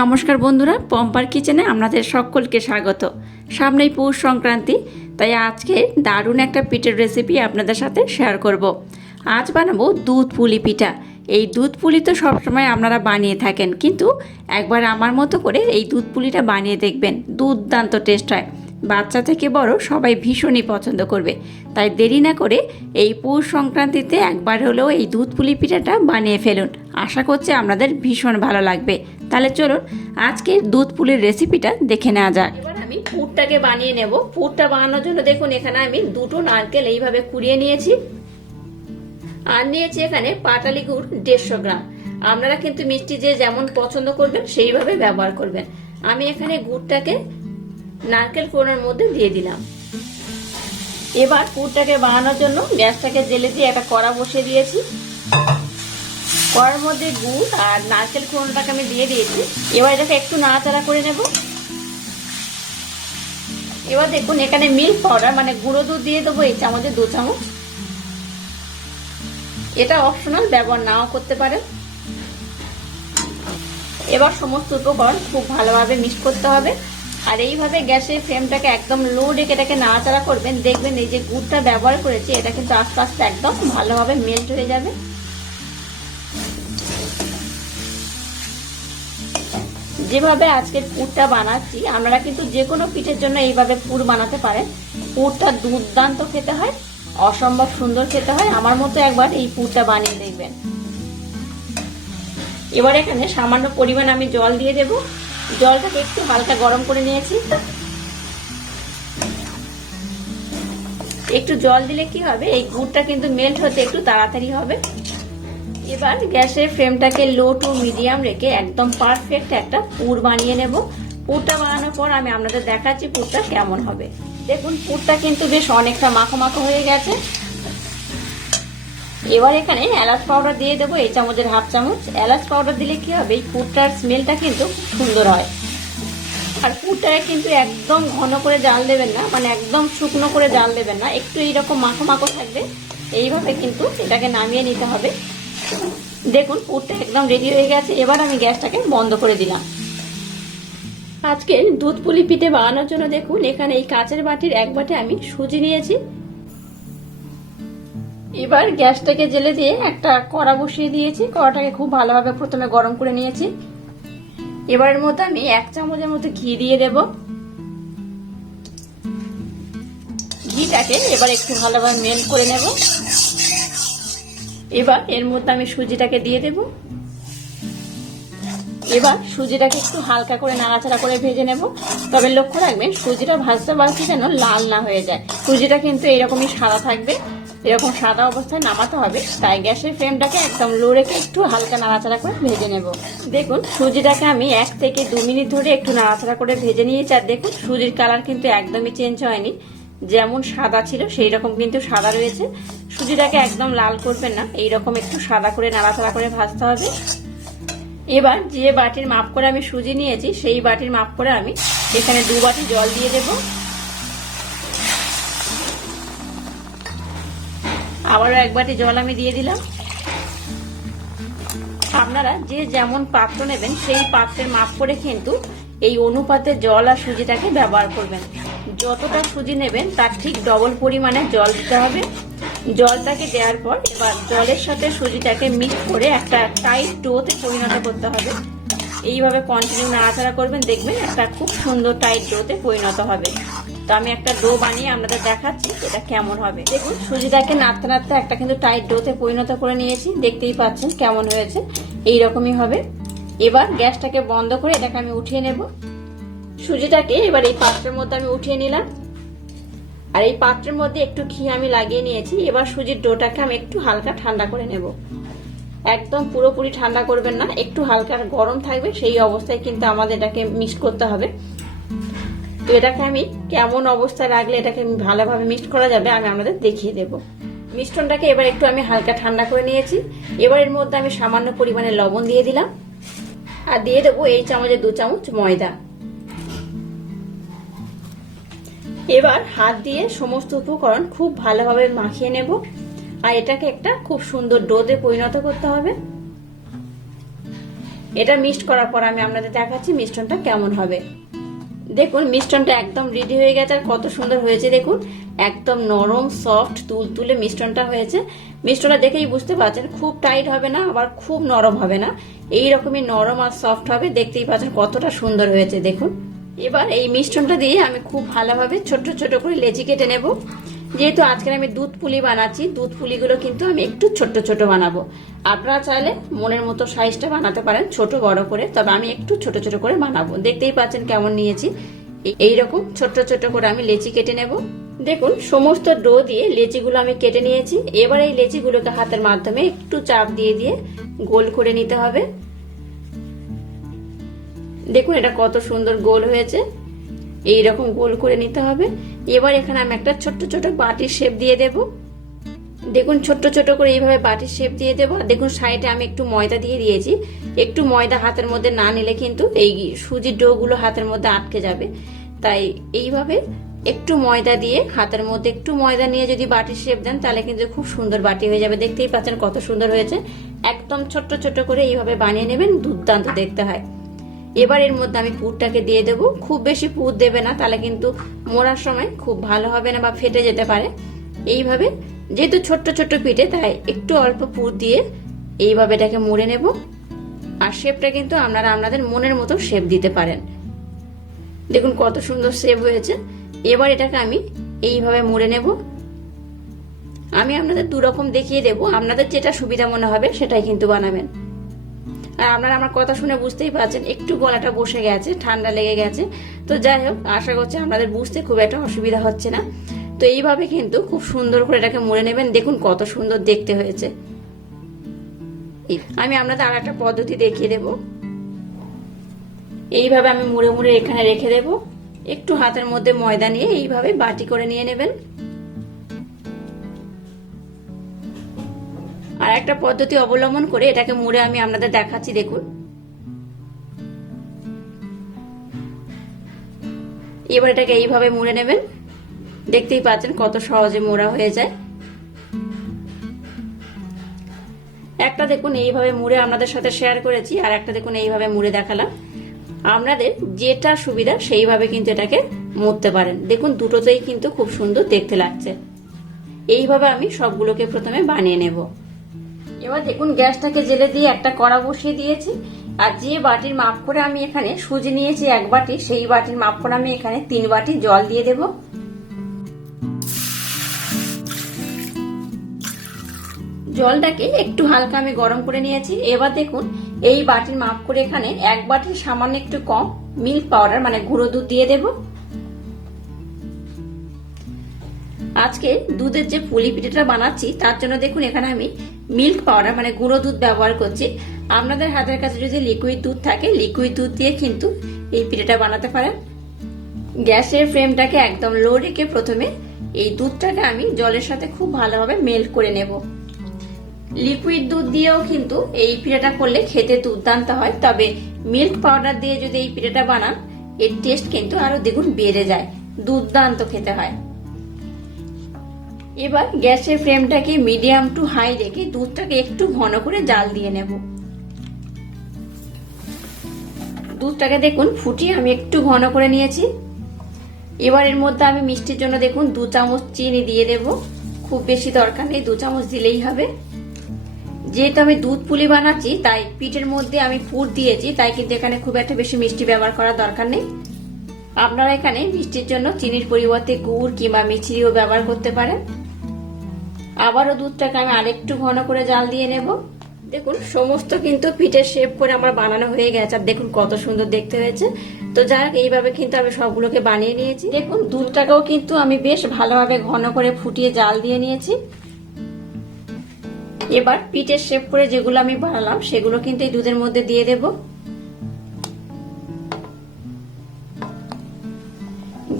নমস্কার বন্ধুরা, পম্পার কিচেনে আপনাদের সকলকে স্বাগত। সামনেই পৌষ সংক্রান্তি, তাই আজকে দারুণ একটা পিঠের রেসিপি আপনাদের সাথে শেয়ার করব। আজ বানাবো দুধ পুলি পিঠা। এই দুধ পুলি তো সবসময় আপনারা বানিয়ে থাকেন, কিন্তু একবার আমার মতো করে এই দুধ পুলিটা বানিয়ে দেখবেন, দুর্দান্ত টেস্ট হয়। বাচ্চা থেকে বড় সবাই ভীষণই পছন্দ করবে। তাই দেরি না করে এই পৌষ সংক্রান্তিতে একবার হলেও এই দুধ পুলি পিঠাটা বানিয়ে ফেলুন। আশা করছি আপনাদের ভীষণ ভালো লাগবে। তাহলে চলুন আজকে দুধ পুলির রেসিপিটা দেখে নেওয়া যাক। এবার আমি পুরটাকে বানিয়ে নেব। পুরটা বানানোর জন্য দেখুন, এখানে আমি দুটো নারকেল এইভাবে কুড়িয়ে নিয়েছি। আর নিয়েছি এখানে পাটালি গুড় দেড়শো গ্রাম। আপনারা কিন্তু মিষ্টি যে যেমন পছন্দ করবেন, সেইভাবে ব্যবহার করবেন। আমি এখানে গুড়টাকে নারকেল কোড়ার মধ্যে দিয়ে দিলাম। এবার পুরটাকে বানানোর জন্য গ্যাসটাকে জেলে দিয়ে একটা কড়া বসিয়ে দিয়েছি। কড়ার মধ্যে গুড় আর নারকেল কোড়াটাকে আমি দিয়ে দিয়েছি। এবার এটাকে একটু নাড়াচাড়া করে নেব। এবার দেখুন, এখানে মিল্ক পাউডার মানে গুঁড়ো দুধ দিয়ে দেবো এই চামচে দু চামচ। এটা অপশনাল ব্যবহার নাও করতে পারেন। এবার সমস্ত উপকরণ খুব ভালোভাবে মিক্স করতে হবে। আর এইভাবে গ্যাসের ফ্লেমটাকে একদম লো রেখে এটাকে নাড়াচাড়া করবেন, দেখবেন এই যে গুড়টা ব্যবহার করেছি, এটা কিন্তু আস্তে আস্তে একদম ভালোভাবে মেল্ট হয়ে যাবে। যেভাবে আজকের পুরটা বানাচ্ছি, আপনারা কিন্তু যে কোনো পিঠের জন্য এইভাবে পুর বানাতে পারেন। পুরটা দুর্দান্ত খেতে হয়, অসম্ভব সুন্দর খেতে হয়। আমার মতো একবার এই পুরটা বানিয়ে দেখবেন। এবার এখানে সামান্য পরিমাণ আমি জল দিয়ে দেব। জলটাকে একটু হালকা গরম করে নিয়েছি। একটু জল দিলে কি হবে? এই গুড়টা কিন্তু মেল্ট হতে একটু তাড়াতাড়ি হবে। এবার গ্যাসের ফ্লেমটাকে লো টু মিডিয়াম রেখে একদম পারফেক্ট একটা পুর বানিয়ে নেব। পুরটা বানানোর পর আমি আপনাদের দেখাচ্ছি পুরটা কেমন হবে। দেখুন, পুরটা কিন্তু বেশ অনেকটা মাখো মাখো হয়ে গেছে। এবার এখানে এলাচ পাউডার দিয়ে দেবো এই চামচের হাফ চামচ। এলাচ পাউডার দিলে কি হবে, এই পুরটার স্মেলটা কিন্তু সুন্দর হয়। আর পুরটাকে কিন্তু একদম ঘন করে জাল দেবেন না মানে একদম শুকনো করে জাল দেবেন না, একটু এইরকম মাখো মাখো থাকবে। এইভাবে কিন্তু এটাকে নামিয়ে নিতে হবে। দেখুন, পুরটা একদম রেডি হয়ে গেছে। এবার আমি গ্যাসটাকে বন্ধ করে দিলাম। আজকে দুধ পুলি পিঠে বানানোর জন্য দেখুন, এখানে এই কাঁচের বাটির এক বাটি আমি সুজি নিয়েছি। এবার গ্যাসটাকে জেলে দিয়ে একটা কড়া বসিয়ে দিয়েছি। কড়াটাকে খুব ভালোভাবে প্রথমে গরম করে নিয়েছি। এবারের মতো আমি এক চামচের মতো ঘি দিয়ে দেব। ঘিটাকে এবার একটু ভালোভাবে মেল্ট করে নেব। এবার এর মধ্যে আমি সুজিটাকে দিয়ে দেব। এবার সুজিটাকে একটু হালকা করে নাড়াচাড়া করে ভেজে নেব। তবে লক্ষ্য রাখবেন সুজিটা ভাজতে ভাজতে যেন লাল না হয়ে যায়। সুজিটা কিন্তু এরকমই সাদা থাকবে। এরকম সাদা অবস্থায় নামাতে হবে। তাই গ্যাসের ফ্লেমটাকে একদম লো রেখে একটু হালকা নাড়াচাড়া করে ভেজে নেব। দেখুন, সুজিটাকে আমি এক থেকে দু মিনিট ধরে একটু নাড়াচাড়া করে ভেজে নিয়েছি। আর দেখুন, সুজির কালার কিন্তু একদমই চেঞ্জ হয়নি। যেমন সাদা ছিল, সেই রকম কিন্তু সাদা রয়েছে। সুজিটাকে একদম লাল করবেন না এই রকম একটু সাদা করে, নাড়াচাড়া করে ভাজতে হবে। এবার যে বাটির মাপ করে আমি সুজি নিয়েছি, সেই বাটির মাপ করে আমি এখানে দু বাটি জল দিয়ে দেব। আবারও এক বাটি জল আমি দিয়ে দিলাম। আপনারা যে যেমন পাত্র নেবেন, সেই পাত্রের মাপ করে কিন্তু এই অনুপাতে জল আর সুজিটাকে ব্যবহার করবেন। যতটা সুজি নেবেন, তার ঠিক ডবল পরিমাণে জল দিতে হবে। জলটাকে দেওয়ার পর এবার জলের সাথে সুজিটাকে মিক্স করে একটা টাইট ডোতে পরিণত করতে হবে। এইভাবে কন্টিনিউ নাড়াচাড়া করবেন, দেখবেন একটা খুব সুন্দর টাইট ডোতে পরিণত হবে। তো আমি একটা ডো বানিয়ে আপনাদের দেখাচ্ছি এটা কেমন হবে। দেখুন, সুজিটাকে নাড়তে নাড়তে একটা কিন্তু টাইট ডোতে পরিণত করে নিয়েছি। দেখতেই পাচ্ছেন কেমন হয়েছে। এই রকমই হবে। এবার গ্যাসটাকে বন্ধ করে এটাকে আমি উঠিয়ে নেব। সুজিটাকে এবার এই পাত্রের মধ্যে আমি উঠিয়ে নিলাম। আর এই পাত্রের মধ্যে একটু ঘি আমি লাগিয়ে নিয়েছি। এবার সুজির ডোটাকে আমি একটু হালকা ঠান্ডা করে নেব। একদম পুরোপুরি ঠান্ডা করবেন না, একটু হালকা গরম থাকবে, সেই অবস্থায় কিন্তু আমাদের এটাকে মিক্স করতে হবে। তো এটাকে আমি কেমন অবস্থায় রাখলে এটাকে ভালোভাবে মিক্স করা যাবে, আমি আমাদের দেখিয়ে দেব। মিশ্রণটাকে এবার একটু আমি হালকা ঠান্ডা করে নিয়েছি। এবার এর মধ্যে আমি সামান্য পরিমাণে লবণ দিয়ে দিলাম। আর দিয়ে দেবো এই চামচে দু চামচ ময়দা। এবার হাত দিয়ে সমস্ত উপকরণ খুব ভালোভাবে মাখিয়ে নেব। আর এটাকে একটা খুব সুন্দর ডোতে পরিণত করতে হবে। এটা মিক্সড করার পর আমি আপনাদের দেখাচ্ছি মিষ্টনটা কেমন হবে। দেখুন মিষ্টনটা একদম রেডি হয়ে গেছে আর কত সুন্দর হয়েছে, দেখুন। একদম নরম সফট তুলতুলে মিষ্টনটা হয়েছে। মিষ্টনটা দেখেই বুঝতে পারছেন, খুব টাইট হবে না, আবার খুব নরম হবে না। এই রকমই নরম আর সফট হবে, দেখতেই পাচ্ছেন কতটা সুন্দর হয়েছে, দেখুন। এবার এই মিষ্টনটা দিয়ে আমি খুব ভালোভাবে ছোট ছোট করে লেচি কেটে নেব। যেহেতু আজকে আমি দুধ পুলি বানাচ্ছি, দুধ পুলিগুলো কিন্তু আমি একটু ছোট ছোট বানাবো। আপনারা চাইলে মনের মতো সাইজটা বানাতে পারেন, ছোট বড় করে, তবে আমি একটু ছোট ছোট করে বানাবো। দেখতেই পাচ্ছেন কেমন নিয়েছি। এই রকম ছোট ছোট করে আমি লেচি কেটে নেব। দেখুন, সমস্ত ডো দিয়ে লেচিগুলো আমি কেটে নিয়েছি। এবার এই লেচিগুলোকে হাতের মাধ্যমে একটু চাপ দিয়ে দিয়ে গোল করে নিতে হবে। দেখুন এটা কত সুন্দর গোল হয়েছে। এই রকম গোল করে নিতে হবে। এবার এখানে আমি একটা ছোট্ট ছোট বাটির শেপ দিয়ে দেব। দেখুন ছোট্ট ছোট করে এইভাবে বাটির শেপ দিয়ে দেবো। দেখুন সাইডে আমি একটু ময়দা দিয়ে দিয়েছি। একটু ময়দা হাতের মধ্যে না নিলে কিন্তু এই সুজির ডো গুলো হাতের মধ্যে আটকে যাবে। তাই এইভাবে একটু ময়দা দিয়ে হাতের মধ্যে একটু ময়দা নিয়ে যদি বাটির শেপ দেন, তাহলে কিন্তু খুব সুন্দর বাটি হয়ে যাবে। দেখতেই পাচ্ছেন কত সুন্দর হয়েছে। একদম ছোট্ট ছোট করে এইভাবে বানিয়ে নেবেন। দুর্দান্ত দেখতে হয়। এবার এর মধ্যে আমি পুরটাকে দিয়ে দেব। খুব বেশি পুর দেবে না, তাহলে কিন্তু মোড়ার সময় খুব ভালো হবে না বা ফেটে যেতে পারে। এইভাবে, যেহেতু ছোট্ট ছোট্ট পিঠে, তাই একটু অল্প পুর দিয়ে এইভাবে এটাকে মুড়ে নেব। আর শেপটা কিন্তু আপনারা আপনাদের মনের মতো শেপ দিতে পারেন। দেখুন কত সুন্দর শেপ হয়েছে। এবার এটাকে আমি এইভাবে মুড়ে নেব। আমি আপনাদের দু রকম দেখিয়ে দেব। আপনাদের যেটা সুবিধা মনে হবে, সেটাই কিন্তু বানাবেন। আর আপনারা আমার কথা শুনে বুঝতেই পারছেন, একটু গলাটা বসে গেছে, ঠান্ডা লেগে গেছে। তো যাই হোক, আশা করছি আপনাদের বুঝতে খুব একটা অসুবিধা হচ্ছে না। তো এইভাবে কিন্তু খুব সুন্দর করে এটাকে মুড়ে নেবেন। দেখুন কত সুন্দর দেখতে হয়েছে। আমি আপনাদের আর একটা পদ্ধতি দেখিয়ে দেব। এইভাবে আমি মুড়ে মুড়ে এখানে রেখে দেব। একটু হাতের মধ্যে ময়দা নিয়ে এইভাবে বাটি করে নিয়ে নেবেন। আর একটা পদ্ধতি অবলম্বন করে এটাকে মুড়ে আমি আপনাদের দেখাচ্ছি, দেখুন। এবার এটাকে এইভাবে মুড়ে নেবেন। দেখতেই পাচ্ছেন কত সহজে মোড়া হয়ে যায়। একটা দেখুন, এইভাবে মুড়ে আপনাদের সাথে শেয়ার করেছি, আর একটা দেখুন, এইভাবে মুড়ে দেখালাম। আপনাদের যেটা সুবিধা, সেইভাবে কিন্তু এটাকে মুড়তে পারেন। দেখুন, দুটোতেই কিন্তু খুব সুন্দর দেখতে লাগছে। এইভাবে আমি সবগুলোকে প্রথমে বানিয়ে নেব। এবার দেখুন গ্যাসটাকে জেলে দিয়ে একটা কড়া বসিয়ে দিয়েছি। আর যে বাটির মাপ করে আমি এখানে সুজি নিয়েছি এক বাটি, সেই বাটির মাপ করে আমি এখানে তিন বাটি জল দিয়ে দেব। জলটাকে একটু হালকা আমি গরম করে নিয়েছি। এবার দেখুন, এই বাটির মাপ করে এখানে এক বাটির সামান্য একটু কম মিল্ক পাউডার মানে গুঁড়ো দুধ দিয়ে দেবো। আজকে দুধের যে পুলি পিঠেটা বানাচ্ছি, তার জন্য দেখুন এখানে আমি মিল্ক পাউডার মানে গুঁড়ো দুধ ব্যবহার করছি। আপনাদের হাতের কাছে যদি লিকুইড দুধ থাকে লিকুইড দুধ দিয়ে কিন্তু এই পিঠাটা বানাতে পারেন। গ্যাসের ফ্লেমটাকে একদম লো রেখে প্রথমে এই দুধটাকে আমি জলের সাথে খুব ভালোভাবে মেল্ট করে নেব। লিকুইড দুধ দিয়েও কিন্তু এই পিঠাটা করলে খেতে দুর্দান্ত হয়। তবে মিল্ক পাউডার দিয়ে যদি এই পিঠাটা বানান, এর টেস্ট কিন্তু আরও দ্বিগুণ বেড়ে যায়। দুর্দান্ত খেতে হয়। এবার গ্যাসের ফ্লেমটাকে মিডিয়াম টু হাই রেখে দুধটাকে একটু ঘন করে জাল দিয়ে নেব। দুধটাকে দেখুন ফুটিয়ে আমি একটু ঘন করে নিয়েছি। এবার এর মধ্যে আমি মিষ্টির জন্য দেখুন দু চামচ চিনি দিয়ে দেব। খুব বেশি দরকার নেই, দু চামচ দিলেই হবে। যেহেতু আমি দুধ পুলি বানাচ্ছি, তাই পিঠের মধ্যে আমি পুর দিয়েছি, তাই কিন্তু এখানে খুব একটা বেশি মিষ্টি ব্যবহার করার দরকার নেই। আপনারা এখানে মিষ্টির জন্য চিনির পরিবর্তে গুড় কিংবা মিছিরিও ব্যবহার করতে পারেন। আবারও দুধটাকে আমি আরেকটু ঘন করে জাল দিয়ে নেব। দেখুন, সমস্ত কিন্তু পিঠের শেপ করে আমার বানানো হয়ে গেছে। আর দেখুন কত সুন্দর দেখতে হয়েছে। তো যাই হোক, এইভাবে কিন্তু আমি সবগুলোকে বানিয়ে নিয়েছি। দেখুন, দুধটাকেও কিন্তু আমি বেশ ভালোভাবে ঘন করে ফুটিয়ে জাল দিয়ে নিয়েছি। এবার পিঠের শেপ করে যেগুলো আমি বানালাম, সেগুলো কিন্তু এই দুধের মধ্যে দিয়ে দেব।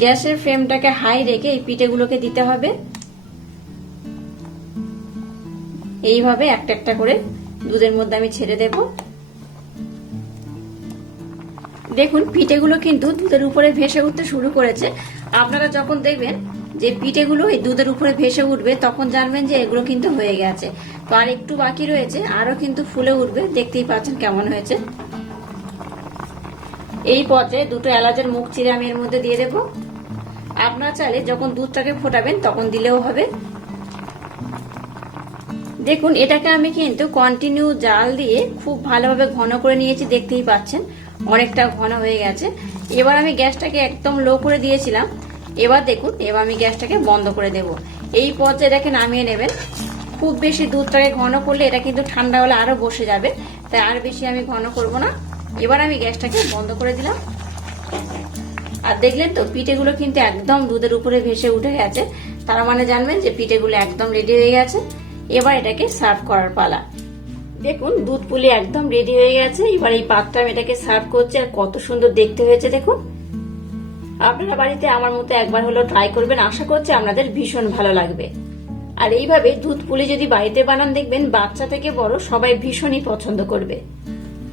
গ্যাসের ফ্লেমটাকে হাই রেখে এই পিঠেগুলোকে দিতে হবে। এইভাবে একটা একটা করে দুধের মধ্যে আমি ছেড়ে দেব। দেখুন, পিঠেগুলো কিন্তু দুধের উপরে ভেসে উঠতে শুরু করেছে। আপনারা যখন দেখবেন যে পিঠেগুলো এই দুধের উপরে ভেসে উঠবে, তখন জানবেন যে এগুলো কিন্তু হয়ে গেছে। তো আর একটু বাকি রয়েছে আরও কিন্তু ফুলে উঠবে। দেখতেই পাচ্ছেন কেমন হয়েছে। এই পথে দুটো এলাচের মুখ চিরে আমি এর মধ্যে দিয়ে দেবো। আপনারা চাইলে যখন দুধটাকে ফোটাবেন, তখন দিলেও হবে। দেখুন, এটাকে আমি কিন্তু কন্টিনিউ জাল দিয়ে খুব ভালোভাবে ঘন করে নিয়েছি, দেখতেই পাচ্ছেন। অনেকটা ঘন হয়ে গেছে। এবার আমি গ্যাসটাকে একদম লো করে দিয়েছিলাম। এবার দেখুন, এবার আমি গ্যাসটাকে বন্ধ করে দেব। এই পর্যায়ে এটাকে নামিয়ে নেবেন। খুব বেশি দুধটাকে ঘন করলে এটা কিন্তু ঠান্ডা হলে আরও বসে যাবে। তাই আর বেশি আমি ঘন করব না। এবার আমি গ্যাসটাকে বন্ধ করে দিলাম। আর দেখলেন তো, পিঠেগুলো কিন্তু একদম দুধের উপরে ভেসে উঠে গেছে। তার মানে জানবেন যে পিঠেগুলো একদম রেডি হয়ে গেছে। এবার এটাকে সার্ভ করার পালা। দেখুন, দুধ পুলি একদম রেডি হয়ে গেছে। এবার এই পাকটা আমি এটাকে সার্ভ করছি আর কত সুন্দর দেখতে হয়েছে, দেখুন। আপনারা বাড়িতে আমার মতো একবার হলো ট্রাই করবেন। আশা করছি আপনাদের ভীষণ ভালো লাগবে। আর এইভাবে দুধ পুলি যদি বাড়িতে বানান, দেখবেন বাচ্চা থেকে বড় সবাই ভীষণই পছন্দ করবে।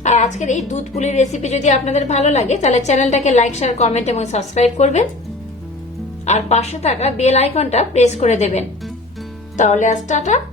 আর আজকের এই দুধ পুলির রেসিপি যদি আপনাদের ভালো লাগে, তাহলে চ্যানেলটাকে লাইক শেয়ার কমেন্ট এবং সাবস্ক্রাইব করবেন। আর পাশে থাকা বেল আইকনটা প্রেস করে দেবেন। তাহলে আজ টাটা।